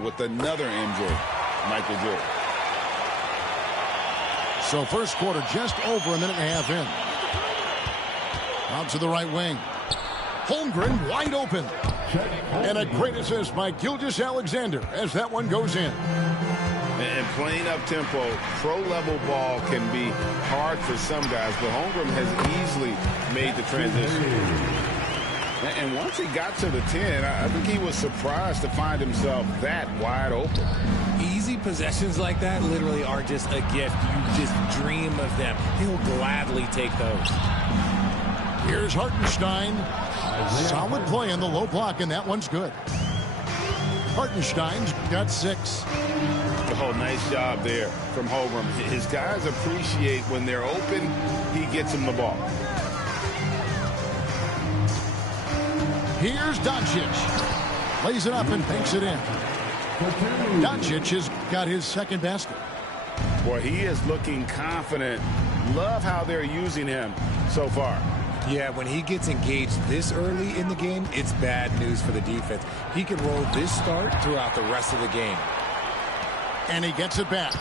with another injury, Michael Jordan. So first quarter just over a minute and a half in. Out to the right wing. Holmgren wide open. And a great assist by Gilgeous-Alexander as that one goes in. And playing up-tempo, pro-level ball can be hard for some guys, but Holmgren has easily made the transition. And once he got to the 10, I think he was surprised to find himself that wide open. Easy possessions like that literally are just a gift. You just dream of them. He'll gladly take those. Here's Hartenstein. Solid play in the low block, and that one's good. Hartenstein's got 6. Oh, nice job there from Holmgren. His guys appreciate when they're open, he gets them the ball. Here's Doncic. Lays it up and banks it in. Doncic has got his second basket. Boy, he is looking confident. Love how they're using him so far. Yeah, when he gets engaged this early in the game, it's bad news for the defense. He can roll this start throughout the rest of the game. And he gets it back.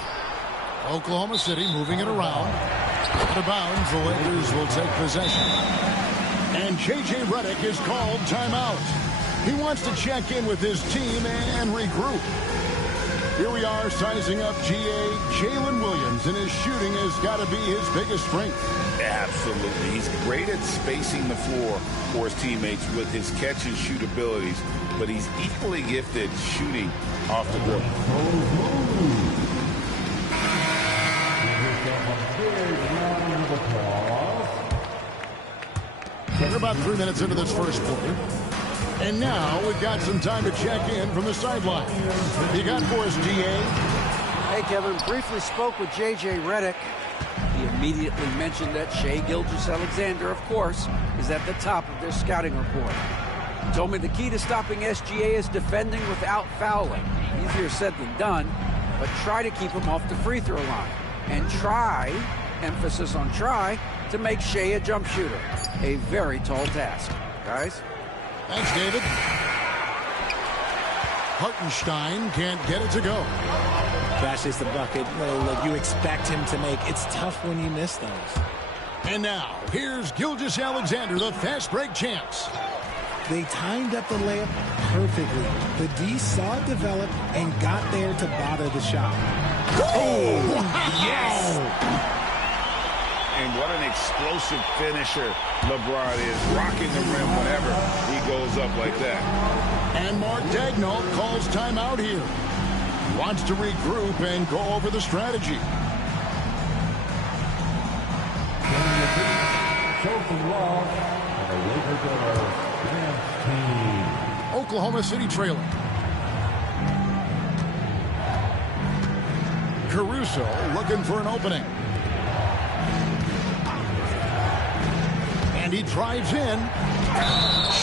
Oklahoma City moving it around. Out of bounds, the Lakers will take possession. And J.J. Redick is called timeout. He wants to check in with his team and regroup. Here we are sizing up G.A. Jalen Williams, and his shooting has got to be his biggest strength. Absolutely. He's great at spacing the floor for his teammates with his catch and shoot abilities, but he's equally gifted shooting off the dribble. We're about 3 minutes into this first quarter. And now we've got some time to check in from the sideline. You got for us, G.A.? Hey, Kevin. Briefly spoke with J.J. Redick. He immediately mentioned that Shai Gilgeous-Alexander, of course, is at the top of their scouting report. He told me the key to stopping SGA is defending without fouling. Easier said than done, but try to keep him off the free throw line. And try, emphasis on try, to make Shai a jump shooter. A very tall task. Guys? Thanks, David. Hartenstein can't get it to go. That's just the bucket that you expect him to make. It's tough when you miss those. And now, here's Gilgeous-Alexander, the fast break chance. They timed up the layup perfectly. The D saw it develop and got there to bother the shot. Oh! Wow. Yes! And what an explosive finisher LeBron is, rocking the rim whenever he goes up like that. And Mark Daigneault calls timeout here. Wants to regroup and go over the strategy. Oklahoma City trailing. Caruso looking for an opening. And he drives in.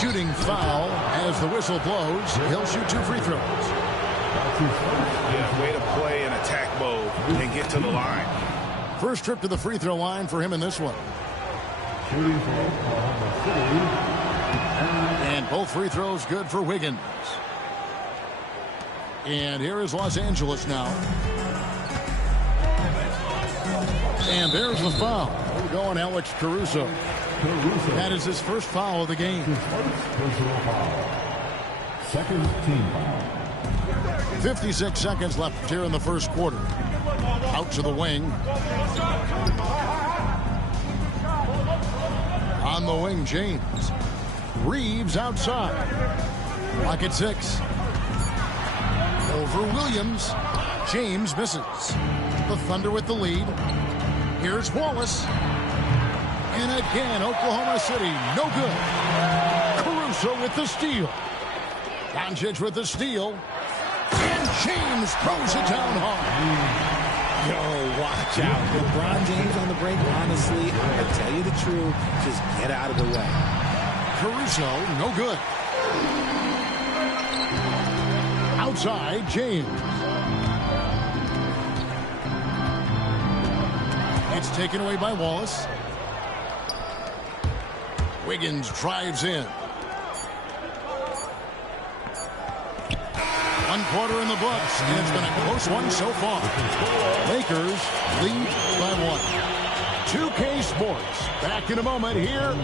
Shooting foul as the whistle blows. He'll shoot 2 free throws. Yeah, way to play in attack mode and get to the line. First trip to the free throw line for him in this one. And both free throws good for Wiggins. And here is Los Angeles now. And there's the foul. We're going Alex Caruso. That is his first foul of the game. Second team foul. 56 seconds left here in the first quarter. Out to the wing. On the wing, James. Reeves outside. Lock at 6. Over Williams. James misses. The Thunder with the lead. Here's Wallace. And again, Oklahoma City, no good. Caruso with the steal. Doncic with the steal. And James throws it down hard. Yo, watch out. LeBron James on the break, honestly, I'm going to tell you the truth, just get out of the way. Caruso, no good. Outside, James. It's taken away by Wallace. Wiggins drives in. One quarter in the books, and it's been a close one so far. Lakers lead by 1. 2K Sports, back in a moment here.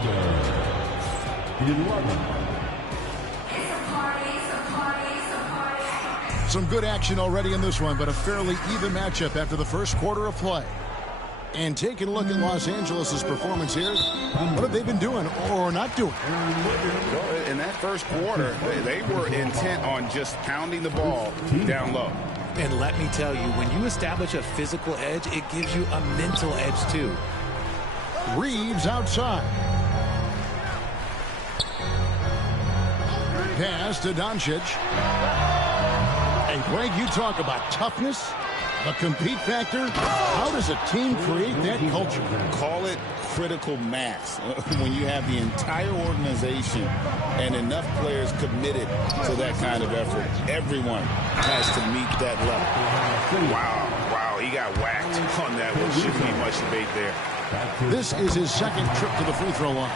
Some good action already in this one, but a fairly even matchup after the first quarter of play. And taking a look at Los Angeles' performance here, what have they been doing or not doing? Well, in that first quarter, they were intent on just pounding the ball down low. And let me tell you, when you establish a physical edge, it gives you a mental edge too. Reeves outside. Pass to Doncic. And Greg, you talk about toughness, the compete factor. How does a team create that culture? Call it critical mass. When you have the entire organization and enough players committed to that kind of effort, everyone has to meet that level. Wow, he got whacked on that one. Shouldn't be much debate there. This is his second trip to the free throw line.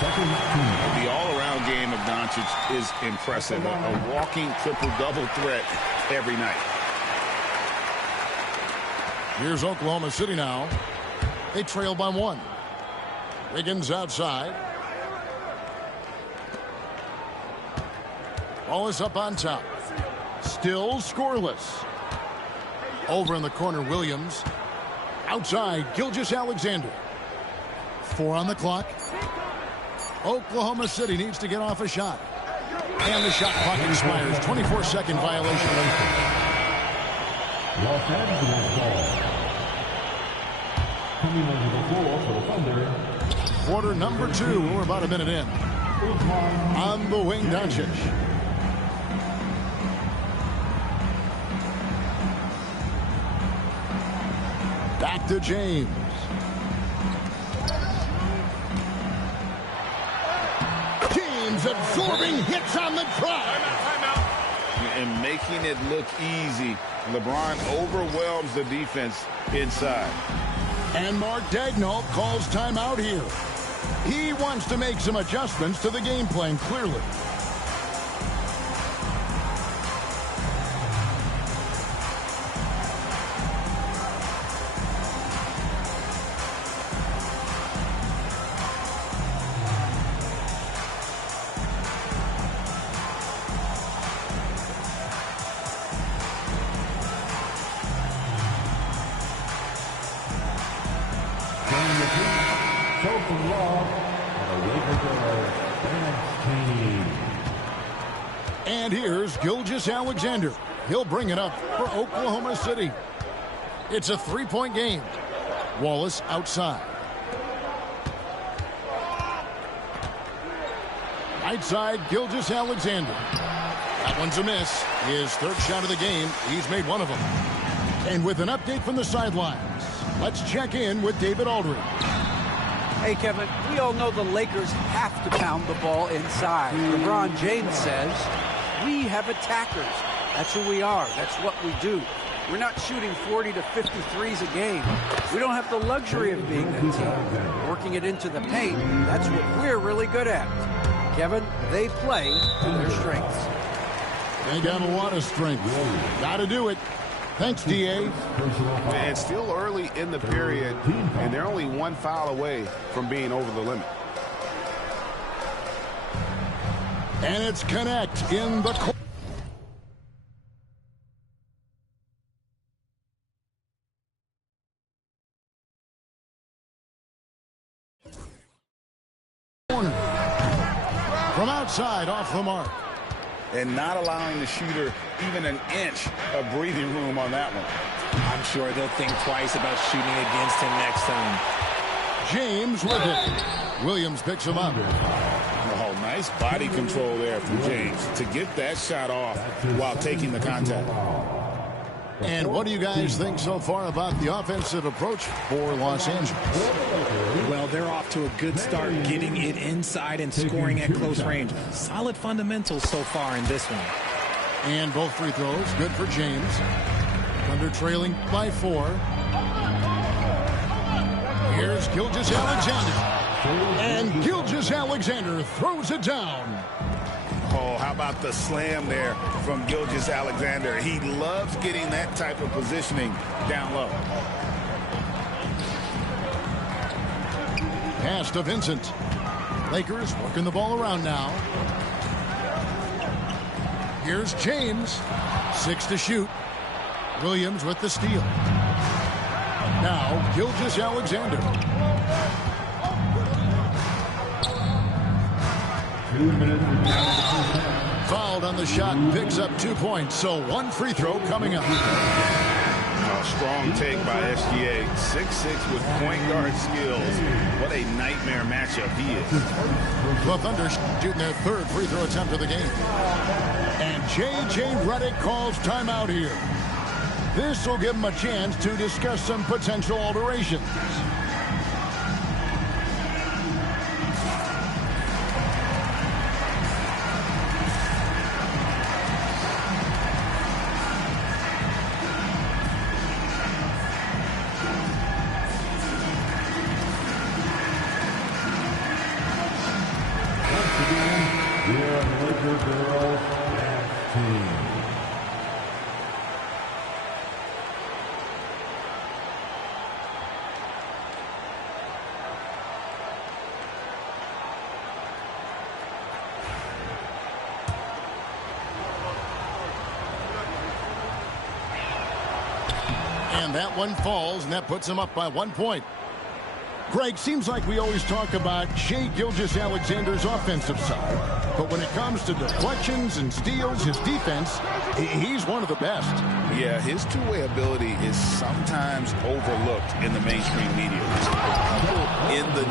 The all-around game of Doncic is impressive. A walking triple-double threat every night. Here's Oklahoma City now. They trail by 1. Wiggins outside. Ball is up on top. Still scoreless. Over in the corner, Williams. Outside, Gilgeous-Alexander. 4 on the clock. Oklahoma City needs to get off a shot. And the shot clock expires. 24-second violation. Los Angeles ball. Coming over the floor for the Thunder. Quarter number 2. We're about a minute in. On the wing, Doncic. Back to James. James absorbing hits on the drive. And making it look easy. LeBron overwhelms the defense inside. And Mark Daigneault calls timeout here. He wants to make some adjustments to the game plan, clearly. And here's Gilgeous-Alexander. He'll bring it up for Oklahoma City. It's a 3-point game. Wallace outside. Right side, Gilgeous-Alexander. That one's a miss. His third shot of the game. He's made one of them. And with an update from the sidelines, let's check in with David Aldridge. Hey, Kevin, we all know the Lakers have to pound the ball inside. LeBron James says, we have attackers. That's who we are. That's what we do. We're not shooting 40 to 53s a game. We don't have the luxury of being that team. Working it into the paint, that's what we're really good at. Kevin, they play to their strengths. They got a lot of strength. Got to do it. Thanks, D.A. And still early in the period, and they're only one foul away from being over the limit. And it's Connect in the corner. From outside, off the mark. And not allowing the shooter even an inch of breathing room on that one. I'm sure they'll think twice about shooting against him next time. James with it. Williams picks him up. Oh, nice body control there from James to get that shot off while taking the contact. And what do you guys think so far about the offensive approach for Los Angeles? Well, they're off to a good start, getting it inside and scoring at close range. Solid fundamentals so far in this one. And both free throws, good for James. Thunder trailing by 4. Here's Gilgeous-Alexander. And Gilgeous-Alexander throws it down. Oh, how about the slam there from Gilgeous-Alexander? He loves getting that type of positioning down low. Pass to Vincent. Lakers working the ball around now. Here's James. 6 to shoot. Williams with the steal. Now, Gilgeous-Alexander. 2 minutes and Fouled on the shot and picks up 2 points. So 1 free throw coming up. A strong take by SGA. 6'6" with point guard skills. What a nightmare matchup he is. The Thunder shooting their 3rd free throw attempt of the game. And J.J. Redick calls timeout here. This will give him a chance to discuss some potential alterations. And that one falls, and that puts him up by 1 point. Greg, seems like we always talk about Shai Gilgeous-Alexander's offensive side. But when it comes to deflections and steals, his defense, he's one of the best. Yeah, his two-way ability is sometimes overlooked in the mainstream media. People in the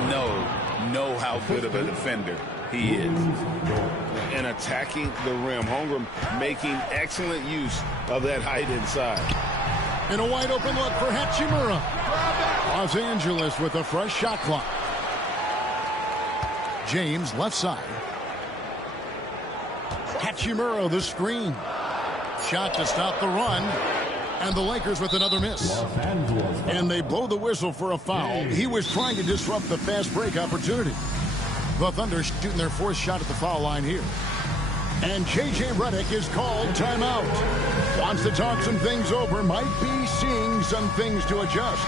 know how good of a defender he is. And attacking the rim. Holmgren making excellent use of that height inside. And a wide open look for Hachimura. Los Angeles with a fresh shot clock. James left side. Hachimura the screen. Shot to stop the run. And the Lakers with another miss. And they blow the whistle for a foul. He was trying to disrupt the fast break opportunity. The Thunder shooting their 4th shot at the foul line here. And J.J. Redick is called timeout. Wants to talk some things over. Might be seeing some things to adjust.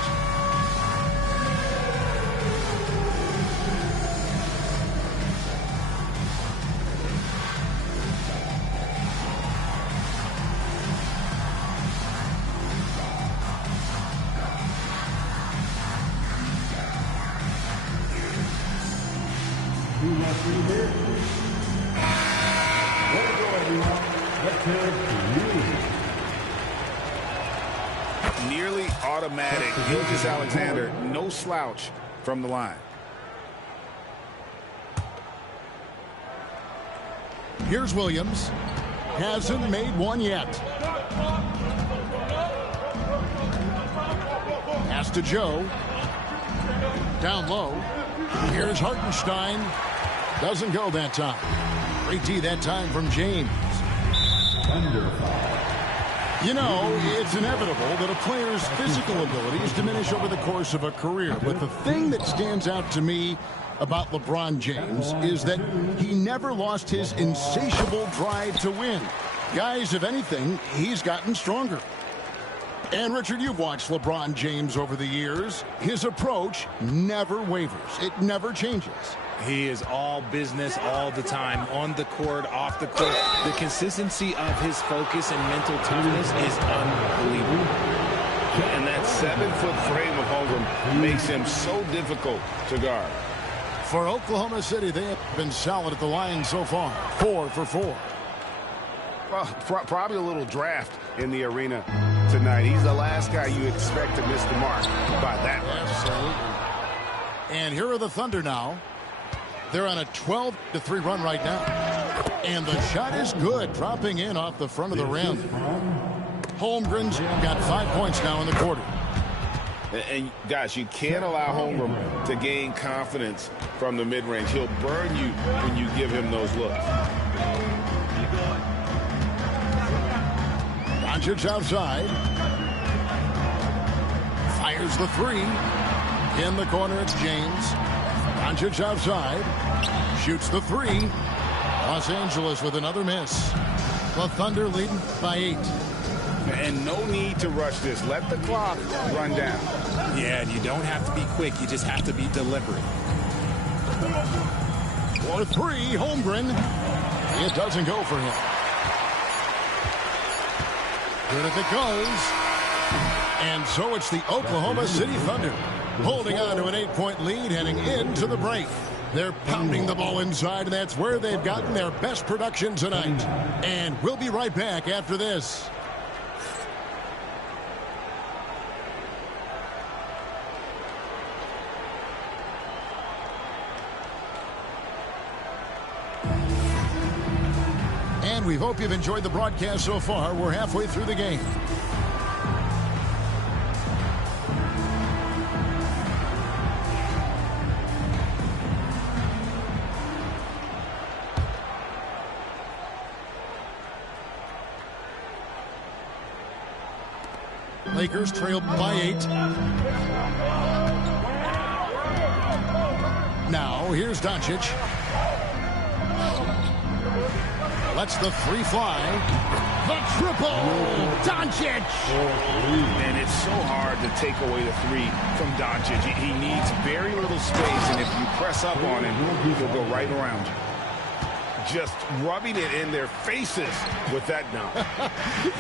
Nearly automatic. Gilgeous-Alexander, no slouch from the line. Here's Williams. Hasn't made one yet. Pass to Joe. Down low. Here's Hartenstein. Doesn't go that time. Great D that time from James. You know, it's inevitable that a player's physical abilities diminish over the course of a career. But the thing that stands out to me about LeBron James is that he never lost his insatiable drive to win. Guys, if anything, he's gotten stronger. And, Richard, you've watched LeBron James over the years. His approach never wavers. It never changes. He is all business all the time, on the court, off the court. The consistency of his focus and mental toughness is unbelievable. And that 7-foot frame of Holmgren makes him so difficult to guard. For Oklahoma City, they have been solid at the line so far. 4 for 4. Well, probably a little draft in the arena tonight. He's the last guy you expect to miss the mark by that much. Absolutely. And here are the Thunder now. They're on a 12-3 run right now. And the shot is good, dropping in off the front of the rim. Holmgren's got 5 points now in the quarter. And guys, you can't allow Holmgren to gain confidence from the mid-range. He'll burn you when you give him those looks. Doncic outside. Fires the 3. In the corner, it's James. Doncic outside. Shoots the 3. Los Angeles with another miss. The Thunder leading by 8. And no need to rush this. Let the clock run down. Yeah, and you don't have to be quick. You just have to be deliberate. For 3, Holmgren. It doesn't go for him. Good if it goes. And so it's the Oklahoma City Thunder holding on to an 8-point lead heading into the break. They're pounding the ball inside, and that's where they've gotten their best production tonight. And we'll be right back after this. And we hope you've enjoyed the broadcast so far. We're halfway through the game. Lakers trailed by 8. Now, here's Doncic. Lets the 3 fly. The triple! Doncic! And it's so hard to take away the 3 from Doncic. He needs very little space, and if you press up on him, he'll go right around. Just rubbing it in their faces with that dunk.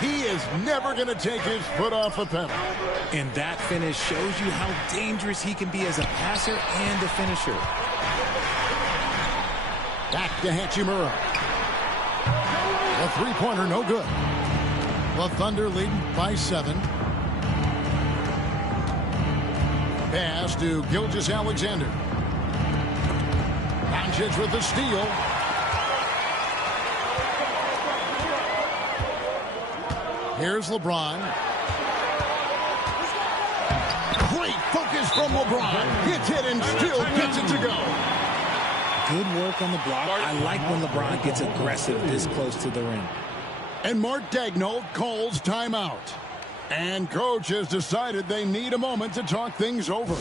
He is never going to take his foot off the pedal. And that finish shows you how dangerous he can be as a passer and a finisher. Back to Hachimura. The 3-pointer, no good. The Thunder leading by 7. Pass to Gilgeous-Alexander. Doncic with the steal. Here's LeBron. Great focus from LeBron. Hits it and still gets it to go. Good work on the block. I like when LeBron gets aggressive this close to the rim. And Mark Daigneault calls timeout. And coach has decided they need a moment to talk things over.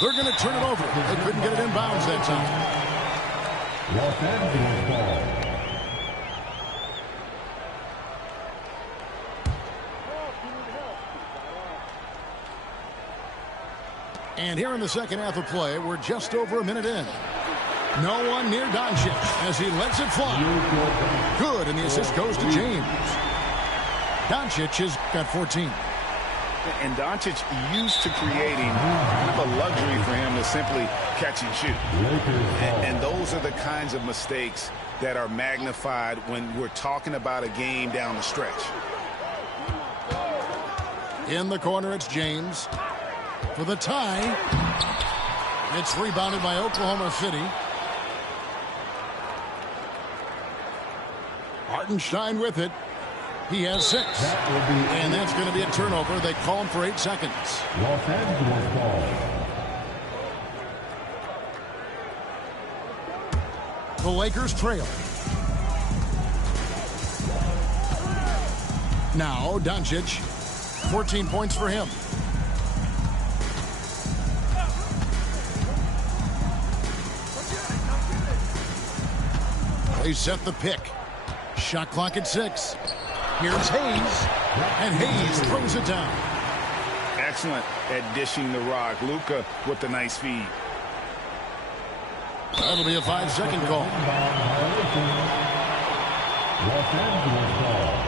They're going to turn it over. They couldn't get it inbounds that time. Los Angeles ball. And here in the second half of play, we're just over a minute in. No one near Doncic as he lets it fly. Good, and the assist goes to James. Doncic has got 14. And Doncic used to creating kind of a luxury for him to simply catch and shoot. And those are the kinds of mistakes that are magnified when we're talking about a game down the stretch. In the corner, it's James. For the tie, it's rebounded by Oklahoma City. Hartenstein with it. He has 6. And that's going to be a turnover. They call him for 8 seconds. Los Angeles ball. The Lakers trail. Now, Doncic. 14 points for him. They set the pick. Shot clock at 6. Here's Hayes. And Hayes throws it down. Excellent at dishing the rock. Luka with the nice feed. That'll be a 5-second call. Los Angeles ball.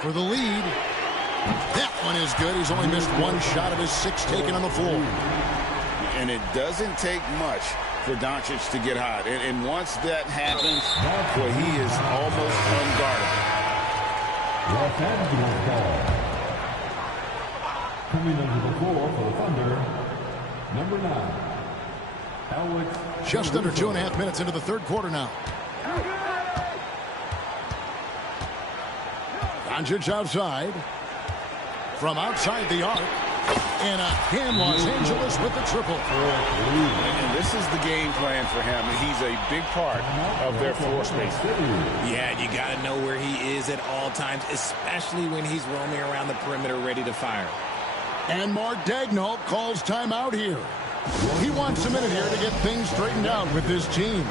For the lead. That one is good. He's only missed one shot of his 6 taken on the floor. And it doesn't take much for Doncic to get hot. And once that happens, well, he is almost unguardable. Los Angeles ball. Coming under the floor for the Thunder, number 9, Alex. Just under 2.5 minutes into the third quarter now. Doncic outside. From outside the arc. And again, Los Angeles with the triple. And this is the game plan for him. He's a big part of their floor space. Yeah, you got to know where he is at all times, especially when he's roaming around the perimeter ready to fire. And Mark Daigneault calls timeout here. He wants a minute here to get things straightened out with this team.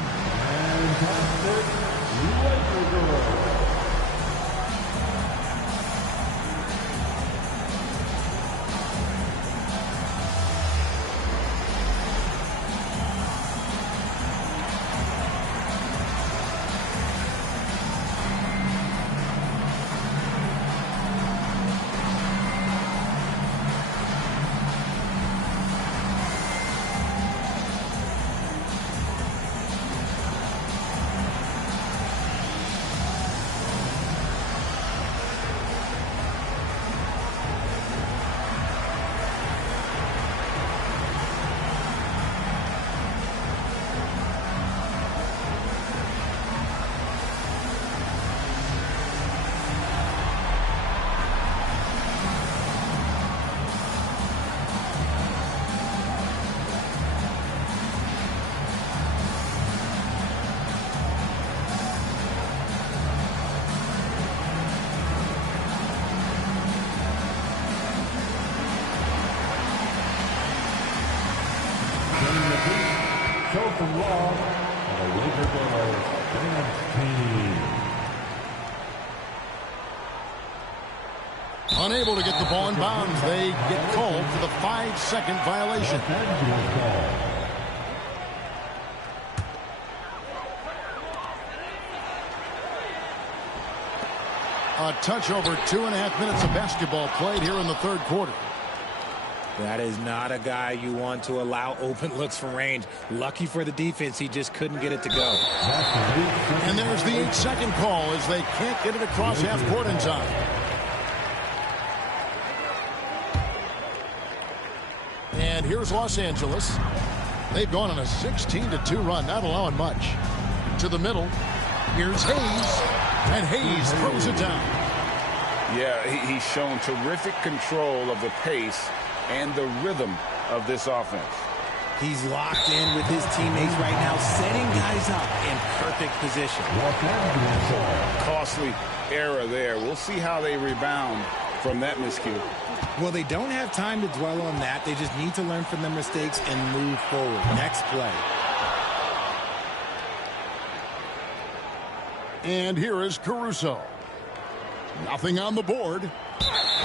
From Law, and the Laker goal, Unable to get the ball in bounds. They get called for the 5-second violation. A touch over 2.5 minutes of basketball played here in the third quarter. That is not a guy you want to allow open looks from range. Lucky for the defense, he just couldn't get it to go. And there's the 8-second call as they can't get it across half court in time. And here's Los Angeles. They've gone on a 16-2 run, not allowing much. To the middle. Here's Hayes. And Hayes throws it down. Yeah, he's shown terrific control of the pace and the rhythm of this offense. He's locked in with his teammates right now, setting guys up in perfect position. Costly error there. We'll see how they rebound from that miscue. Well, they don't have time to dwell on that. They just need to learn from their mistakes and move forward. Next play. And here is Caruso. Nothing on the board.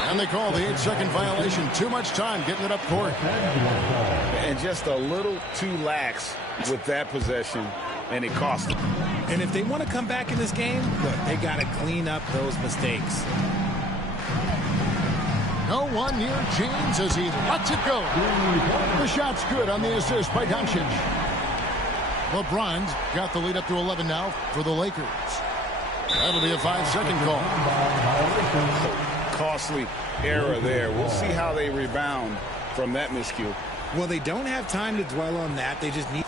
And they call the 8-second violation. Too much time getting it up court. And just a little too lax with that possession, and it cost them. And if they want to come back in this game, look, they got to clean up those mistakes. No one near James as he lets it go. The shot's good on the assist by Doncic. LeBron's got the lead up to 11 now for the Lakers. That'll be a 5-second call. Costly error there. We'll see how they rebound from that miscue. Well, they don't have time to dwell on that. They just need